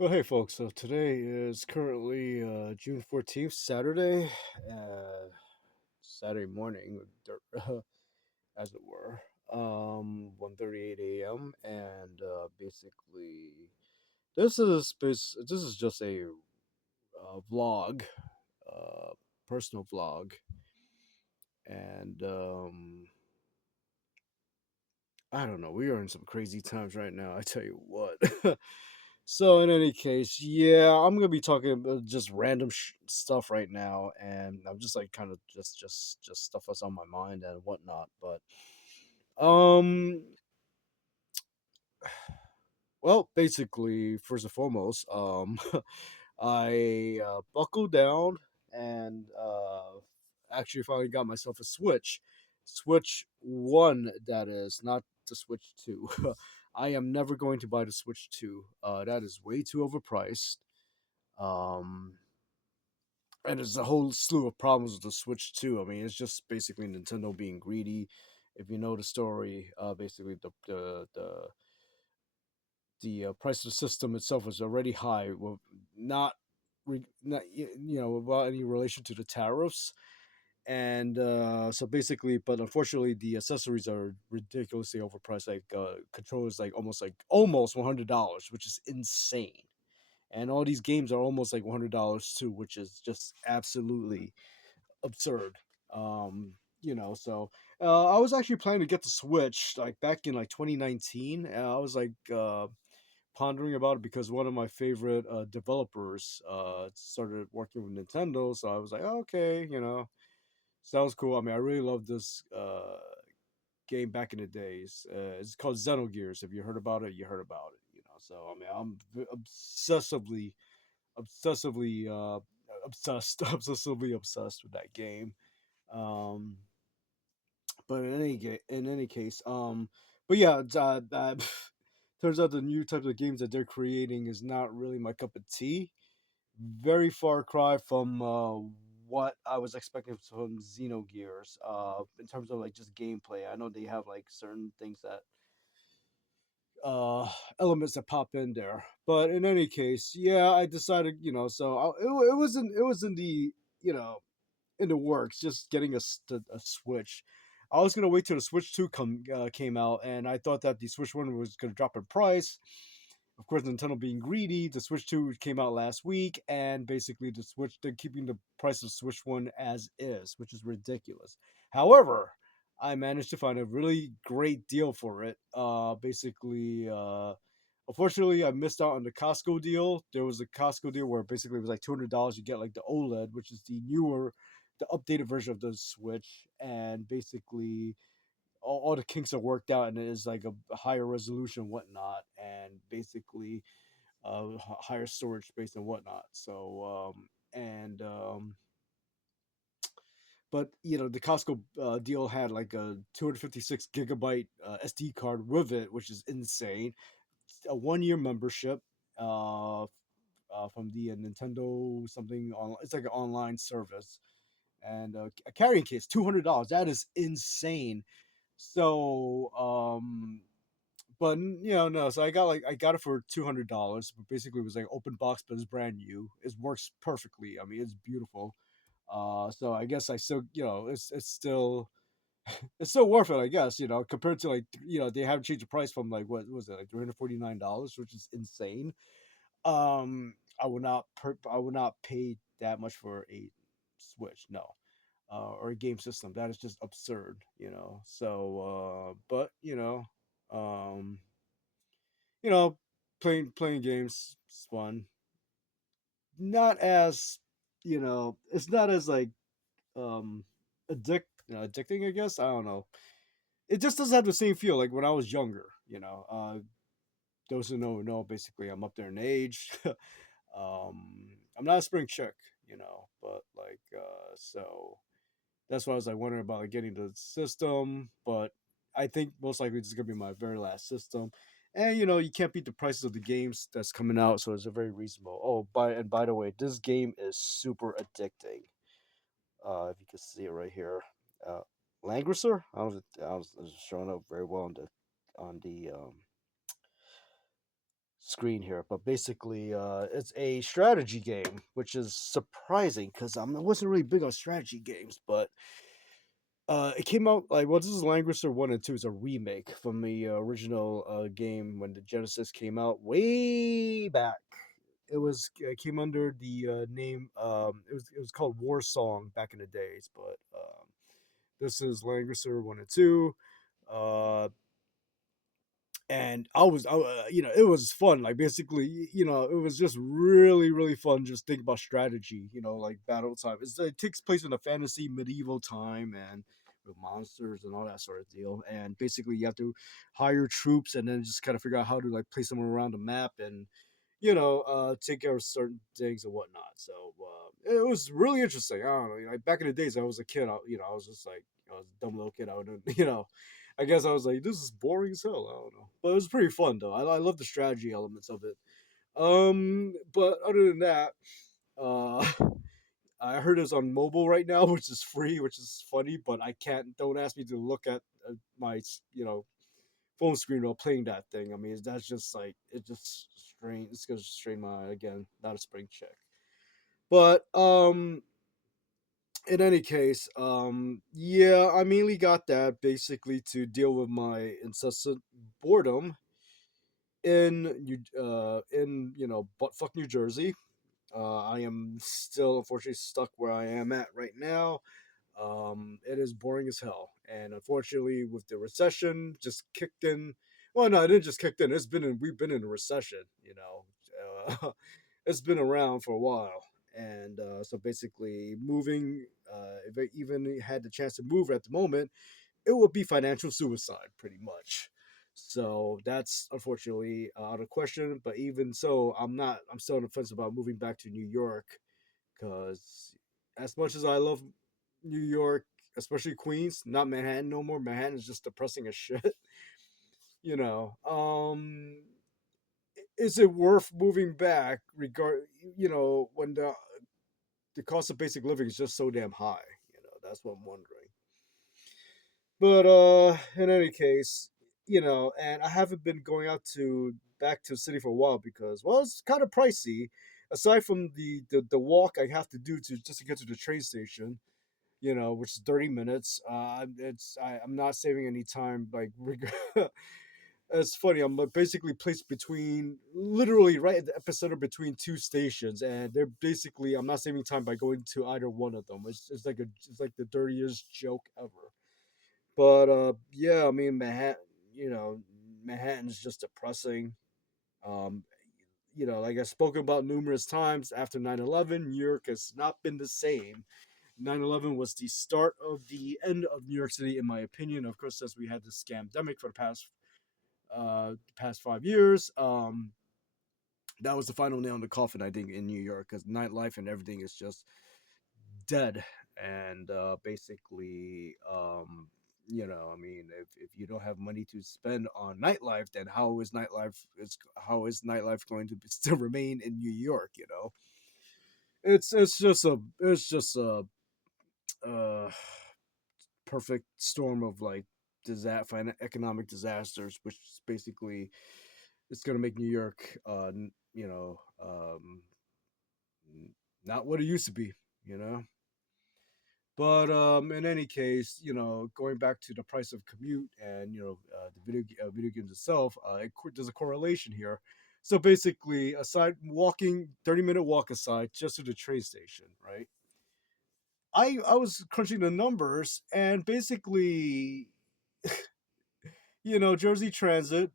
Well, hey, folks. So today is currently June 14th, Saturday, uh, Saturday morning, as it were, 1:38 a.m. And basically, this is just a vlog, uh, personal vlog, and I don't know. We are in some crazy times right now. I tell you what. So in any case, yeah, I'm gonna be talking about just random stuff right now, and I'm just like kind of just stuff that's on my mind and whatnot. But um, well, basically, first and foremost, I buckled down and actually finally got myself a Switch, Switch One, that is, not the Switch Two. I am never going to buy the Switch Two. That is way too overpriced. Um, and there's a whole slew of problems with the Switch too. I mean, it's just basically Nintendo being greedy. If you know the story, basically the price of the system itself was already high, well, not, not without any relation to the tariffs, and so basically, but unfortunately, the accessories are ridiculously overpriced. Like controllers, like almost $100, which is insane, and all these games are almost like $100 too, which is just absolutely absurd. So I was actually planning to get the Switch like back in like 2019. I was like pondering about it because one of my favorite developers started working with Nintendo. So I was like, oh, okay, sounds cool. I mean, I really love this game back in the days. It's called Xenogears. If you heard about it, you heard about it. So I mean, I'm obsessively obsessed, obsessively obsessed with that game. Um, but in any case, but yeah, turns out the new types of games that they're creating is not really my cup of tea. Very far cry from what I was expecting from Xenogears. In terms of like just gameplay, I know they have like certain things that elements that pop in there, but in any case, yeah, I decided, it was in the you know in the works, just getting a Switch. I was gonna wait till the Switch Two came out, and I thought that the Switch One was gonna drop in price. Of course, Nintendo being greedy, the Switch Two came out last week, and basically they're keeping the price of Switch One as is, which is ridiculous. However, I managed to find a really great deal for it. Unfortunately, I missed out on the Costco deal. There was a Costco deal where basically it was like $200. You get like the OLED, which is the updated version of the Switch, and basically all the kinks are worked out, and it is like a higher resolution and whatnot, and basically higher storage space and whatnot. But the Costco deal had like a 256 gigabyte SD card with it, which is insane. A 1 year membership from the Nintendo something on. It's like an online service, and a carrying case, $200. That is insane. So, but no. So I got it for $200. But basically, it was like open box, but it's brand new. It works perfectly. I mean, it's beautiful. So I guess I still, it's still worth it. I guess compared to like they haven't changed the price from like what was it, like $349, which is insane. I would not pay that much for a Switch. No, or a game system. That is just absurd. So, but um, you know, playing games is fun. Not as it's not as like um addicting. I guess I don't know. It just doesn't have the same feel like when I was younger. Those who know, basically, I'm up there in age. I'm not a spring chick, but like, so that's why I was like wondering about like getting the system, but I think most likely this is gonna be my very last system. And you can't beat the prices of the games that's coming out, so it's a very reasonable. Oh, by the way, this game is super addicting. If you can see it right here, uh, Langrisser. I was showing up very well on the screen here, but basically, it's a strategy game, which is surprising because I wasn't really big on strategy games, but it came out like this is Langrisser 1 and 2 is a remake from the original game when the Genesis came out way back. It came under the name it was called War Song back in the days, but this is Langrisser 1 and 2. Uh and it was fun. Like basically, it was just really, really fun. Just think about strategy, like battle time. It takes place in a fantasy medieval time and with monsters and all that sort of deal. And basically, you have to hire troops and then just kind of figure out how to like place them around the map and take care of certain things and whatnot. So it was really interesting. I don't know, like back in the days, I was a kid. I was just like I was a dumb little kid. I would, I guess I was like, this is boring as hell. I don't know, but it was pretty fun though. I love the strategy elements of it. But other than that, uh, I heard it's on mobile right now, which is free, which is funny. But I can't. Don't ask me to look at my phone screen while playing that thing. I mean, that's just like it just strain. It's gonna strain my again, not a spring check. But in any case, yeah, I mainly got that basically to deal with my incessant boredom in buttfuck New Jersey. I am still unfortunately stuck where I am at right now. It is boring as hell, and unfortunately, with the recession just kicked in. Well, no, it didn't just kicked in. We've been in a recession. It's been around for a while, and so basically, moving. If I even had the chance to move at the moment, it would be financial suicide, pretty much. So that's unfortunately out of question. But even so, I'm not. I'm still on the fence about moving back to New York because as much as I love New York, especially Queens, not Manhattan no more. Manhattan is just depressing as shit. you know, um, is it worth moving back? When the cost of basic living is just so damn high. That's what I'm wondering. But in any case, and I haven't been going out to back to the city for a while because it's kind of pricey. Aside from the walk I have to do to just to get to the train station, which is 30 minutes. I'm not saving any time. Like it's funny. I'm like basically placed between literally right at the epicenter between two stations, and they're basically I'm not saving time by going to either one of them. It's like the dirtiest joke ever. But yeah, I mean Manhattan's just depressing. Um, like I've spoken about numerous times after 9/11, New York has not been the same. 9/11 was the start of the end of New York City, in my opinion. Of course, as we had this scamdemic for the past 5 years, that was the final nail in the coffin, I think, in New York because nightlife and everything is just dead. And basically, I mean, if you don't have money to spend on nightlife, then how is nightlife going to still remain in New York? It's just a uh, perfect storm of like economic disasters, which is basically it's going to make New York, not what it used to be. You know. But in any case, going back to the price of commute and the video games itself, there's a correlation here. So basically, aside walking 30-minute walk aside, just to the train station, right? I was crunching the numbers, and basically, Jersey Transit,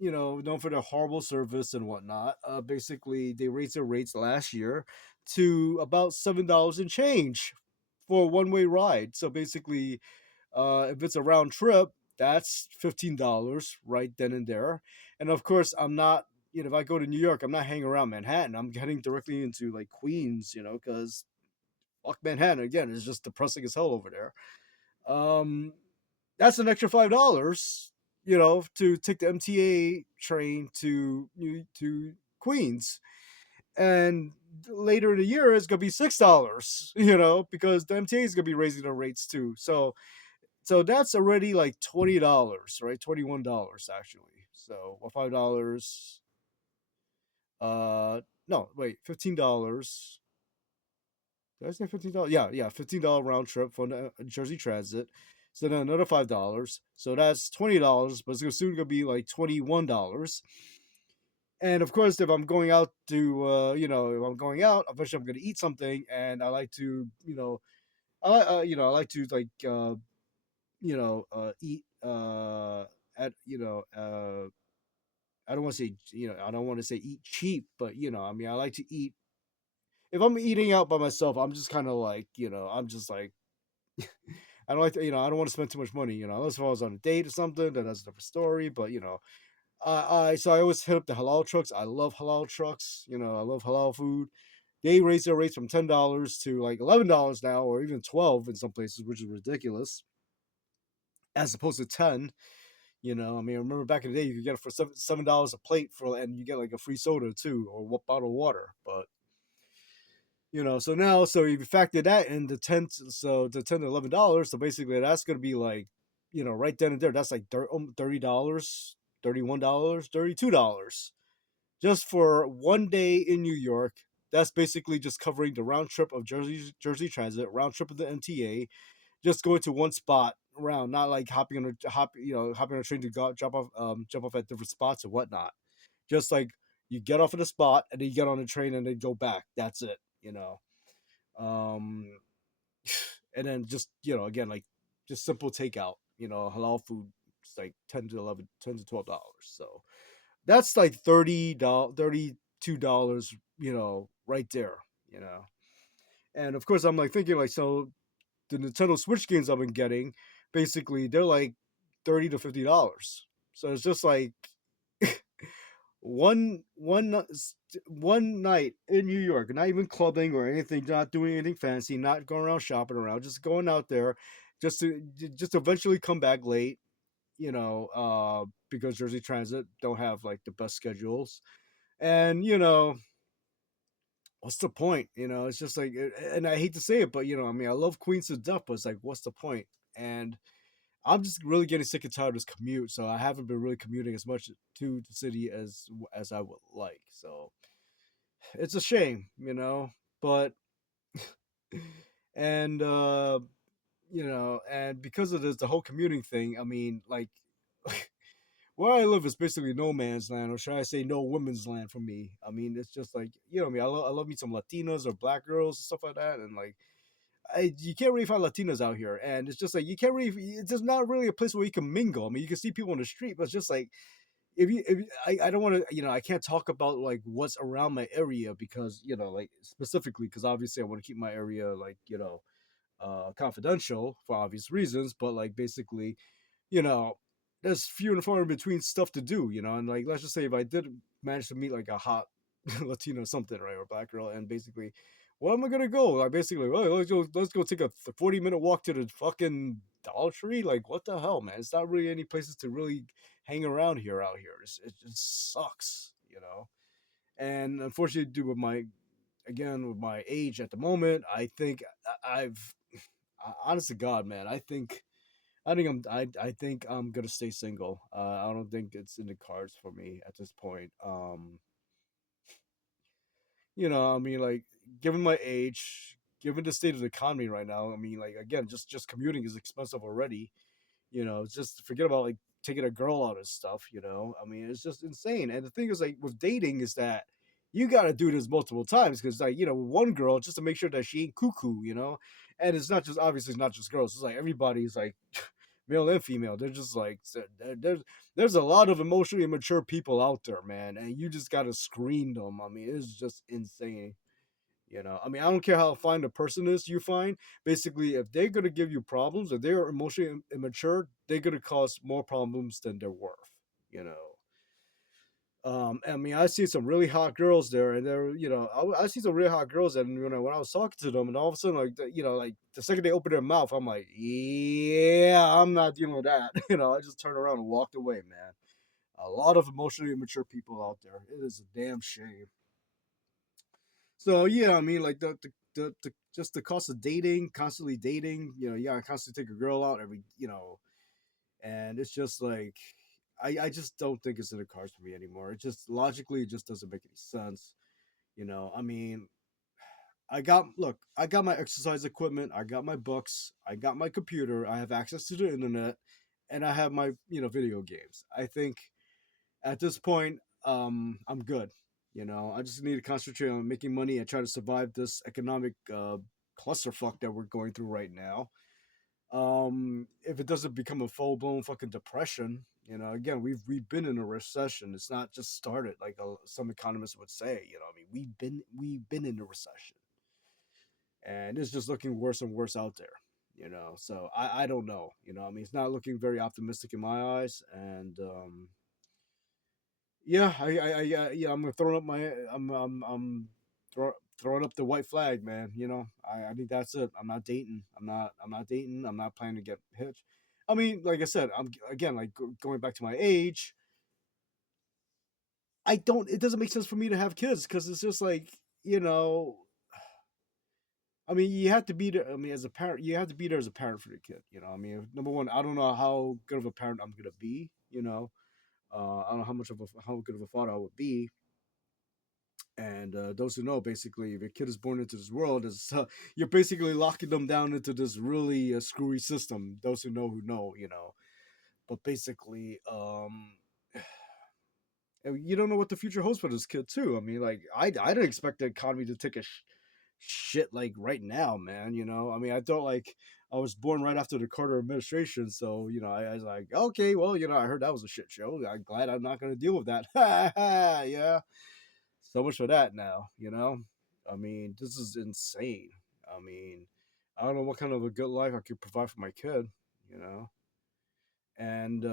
known for their horrible service and whatnot. Basically, they raised their rates last year to about $7 and change for a one-way ride. So basically, if it's a round trip, that's $15 right then and there. And of course, I'm not. If I go to New York, I'm not hanging around Manhattan. I'm heading directly into like Queens, because fuck Manhattan again. It's just depressing as hell over there. Um, that's an extra $5, to take the MTA train to Queens. And later in the year, it's gonna be $6, because the MTA is gonna be raising their rates too. So that's already like $20, right? $21 actually. So or $5. No, wait, $15. Did I say $15? Yeah, yeah, $15 round trip for Jersey Transit. So then another $5. So that's $20, but it's soon gonna be like $21. And of course, if I'm going out to, if I'm going out, eventually I'm gonna eat something, and I like to, I like to eat at I don't want to say I don't want to say eat cheap, but I mean I like to eat. If I'm eating out by myself, I'm just kind of like I'm just like I don't like to, I don't want to spend too much money, unless if I was on a date or something, then that's a different story. But so I always hit up the halal trucks. I love halal trucks. I love halal food. They raise their rates from $10 to like $11 now, or even 12 in some places, which is ridiculous, as opposed to 10. I mean, I remember back in the day, you could get it for $7 a plate and you get like a free soda too, or what bottle of water. But so now, so if you factor that in the $10 to $11, so basically that's going to be like, right then and there, that's like $30, $31, $32 just for one day in New York. That's basically just covering the round trip of Jersey Transit, round trip of the MTA, just going to one spot around, not like hopping on a train to jump off at different spots or whatnot. Just like you get off at a spot and then you get on a train and then go back. That's it. Um, and then just again like just simple takeout. Halal food. It's like 10 to $12. So that's like $30, $32. Right there. You know, and of course I'm like thinking like so the Nintendo Switch games I've been getting, basically they're like $30 to $50. So it's just like one night in New York, not even clubbing or anything, not doing anything fancy, not going around shopping around, just going out there, just to eventually come back late. Because Jersey Transit don't have like the best schedules, and what's the point? It's just like, and I hate to say it, but I mean, I love Queens to death, but it's like, what's the point? And I'm just really getting sick and tired of this commute, so I haven't been really commuting as much to the city as I would like. So it's a shame, but and and because of this, the whole commuting thing. I mean, like where I live is basically no man's land, or should I say, no women's land for me. I mean, it's just like I mean, I love me some Latinas or black girls and stuff like that, and like you can't really find Latinas out here, and it's just like you can't really. It's just not really a place where you can mingle. I mean, you can see people on the street, but it's just like I don't want to, I can't talk about like what's around my area because like specifically because obviously I want to keep my area like confidential for obvious reasons, but like basically you know, there's few and far in between stuff to do, and like let's just say if I did manage to meet like a hot Latino something, right, or black girl, and basically, where am I gonna go? Like basically, well, let's go take a 40-minute walk to the fucking Dollar Tree. Like what the hell, man? It's not really any places to really hang around here out here. It just sucks. And unfortunately, due with my age at the moment, I think I've honest to God, man, I think I'm gonna stay single. I don't think it's in the cards for me at this point. I mean, like, given my age, given the state of the economy right now, I mean, like, again, just commuting is expensive already. Just forget about like taking a girl out and stuff. I mean, it's just insane. And the thing is, like, with dating, is that you got to do this multiple times because, like, one girl just to make sure that she ain't cuckoo. And it's not just obviously it's not just girls. It's like everybody's like male and female. They're just like there's a lot of emotionally immature people out there, man, and you just got to screen them. I mean, it's just insane. I mean, I don't care how fine the person is you find. Basically, if they're gonna give you problems, if they're emotionally immature, they're gonna cause more problems than they're worth. You know. I mean, I see some really hot girls there, and I see some really hot girls, and when I was talking to them, and all of a sudden, like, like the second they open their mouth, I'm like, yeah, I'm not dealing with that. I just turned around and walked away, man. A lot of emotionally immature people out there. It is a damn shame. So yeah, I mean, like the just the cost of dating, constantly dating. You gotta constantly take a girl out every, and it's just like I just don't think it's in the cards for me anymore. It just logically, it just doesn't make any sense. I mean, I got my exercise equipment, I got my books, I got my computer, I have access to the internet, and I have my video games. I think at this point, I'm good. I just need to concentrate on making money and try to survive this economic clusterfuck that we're going through right now. If it doesn't become a full blown fucking depression, again, we've been in a recession. It's not just started like some economists would say. I mean, we've been in a recession, and it's just looking worse and worse out there. So I don't know. I mean, it's not looking very optimistic in my eyes, and yeah, yeah, I'm throwing up my, throwing up the white flag, man. I think that's it. I'm not dating. I'm not dating. I'm not planning to get hitched. I mean, like I said, I'm again like going back to my age. I don't. It doesn't make sense for me to have kids because it's just like you know. I mean, you have to be there. I mean, as a parent, you have to be there as a parent for the kid. I mean, number one, I don't know how good of a parent I'm gonna be. I don't know how good of a father I would be. And those who know, basically, if a kid is born into this world, you're basically locking them down into this really screwy system. Those who know. But basically, you don't know what the future holds for this kid too. I mean, like I didn't expect the economy to take a shit like right now, man. I mean, I thought like I was born right after the Carter administration, so I was like, okay, well, I heard that was a shit show. I'm glad I'm not going to deal with that. Yeah, so much for that now. I mean, this is insane. I mean, I don't know what kind of a good life I could provide for my kid. You know, and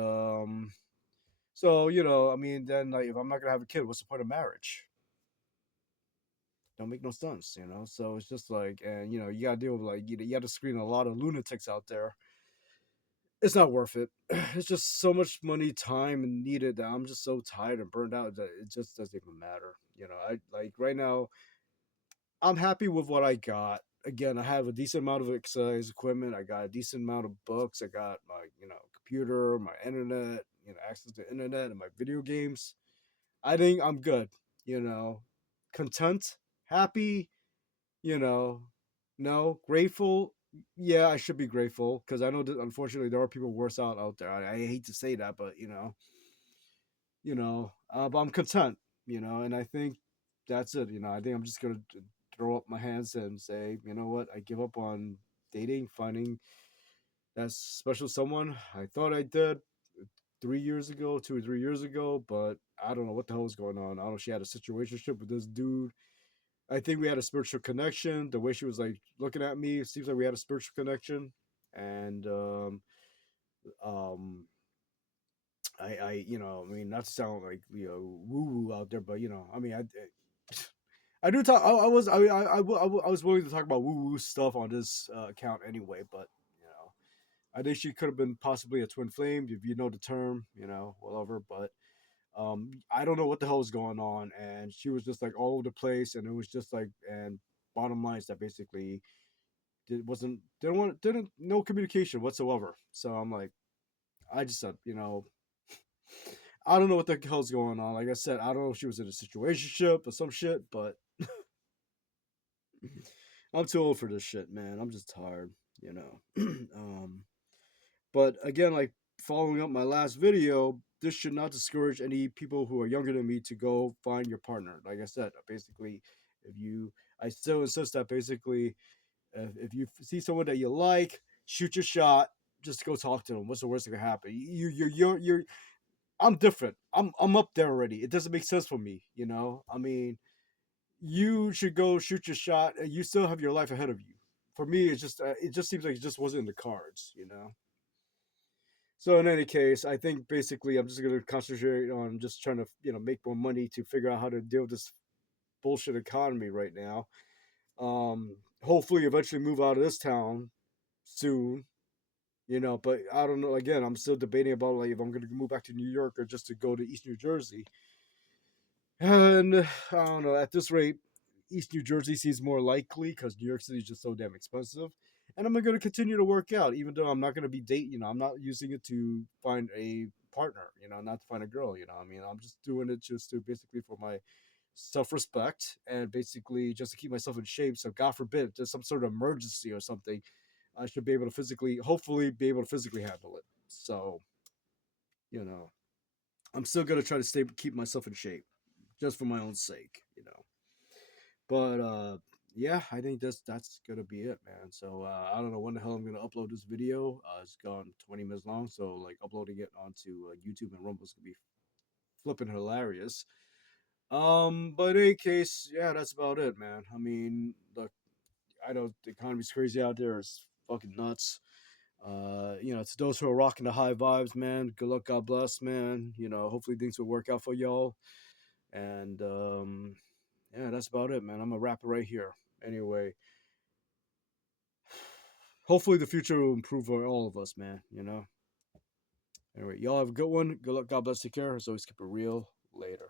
so I mean, then like if I'm not gonna have a kid, what's the point of marriage? Don't make no sense. So it's just like, and you gotta deal with like you got to screen a lot of lunatics out there. It's not worth it. It's just so much money, time, and needed that I'm just so tired and burned out that it just doesn't even matter. I like right now I'm happy with what I got. Again, I have a decent amount of exercise equipment. I got a decent amount of books. I got my, computer, my internet, access to internet and my video games. I think I'm good, you know, content, happy, you know, no, grateful. Yeah, I should be grateful because I know that unfortunately there are people worse out there. I hate to say that, but but I'm content, and I think that's it. I think I'm just gonna throw up my hands and say, you know what, I give up on dating, finding that special someone. I thought I did 3 years ago, 2 or 3 years ago, but I don't know what the hell is going on. I don't know. She had a situationship with this dude. I think we had a spiritual connection. The way she was like looking at me, it seems like we had a spiritual connection, and um, I mean, not to sound like woo woo out there, but I mean, I do talk. I was willing to talk about woo woo stuff on this account anyway, but I think she could have been possibly a twin flame if you know the term, whatever. But I don't know what the hell was going on, and she was just like all over the place, and it was just like, and bottom line is that basically didn't no communication whatsoever. So I'm like, I just said, I don't know what the hell's going on. Like I said, I don't know if she was in a situationship or some shit, but I'm too old for this shit, man. I'm just tired, you know. But again, like following up my last video, this should not discourage any people who are younger than me to go find your partner. Like I said, basically, I still insist that basically, if you see someone that you like, shoot your shot. Just go talk to them. What's the worst that can happen? You're. I'm different. I'm up there already. It doesn't make sense for me. I mean, you should go shoot your shot. And you still have your life ahead of you. For me, it just seems like it just wasn't in the cards. So in any case, I think basically I'm just gonna concentrate on just trying to make more money to figure out how to deal with this bullshit economy right now. Hopefully, eventually move out of this town soon. But I don't know. Again, I'm still debating about like if I'm gonna move back to New York or just to go to East New Jersey. And I don't know. At this rate, East New Jersey seems more likely because New York City is just so damn expensive. And I'm going to continue to work out, even though I'm not going to be dating. I'm not using it to find a partner, not to find a girl. I mean, I'm just doing it just to basically for my self-respect and basically just to keep myself in shape. So God forbid there's some sort of emergency or something, I should be able to physically, hopefully, be able to physically handle it. So you know, I'm still gonna try to keep myself in shape, just for my own sake. But yeah, I think that's gonna be it, man. So I don't know when the hell I'm gonna upload this video. It's gone 20 minutes long, so like uploading it onto YouTube and Rumble is gonna be flipping hilarious. But in any case, yeah, that's about it, man. I mean, look, I know the economy's crazy out there. It's fucking nuts. To those who are rocking the high vibes, man, good luck, God bless, man. Hopefully things will work out for y'all. And yeah, that's about it, man. I'm gonna wrap it right here. Anyway, hopefully the future will improve for all of us, man. Anyway, y'all have a good one. Good luck, God bless, take care. As always, keep it real. Later.